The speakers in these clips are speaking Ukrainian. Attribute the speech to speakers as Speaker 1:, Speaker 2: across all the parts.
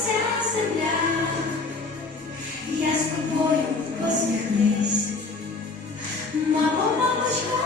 Speaker 1: обертається земля, я з тобою посміхнись. Мамо, мамочка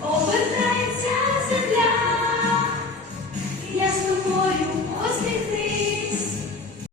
Speaker 1: Обертається земля, я з тобою освіти.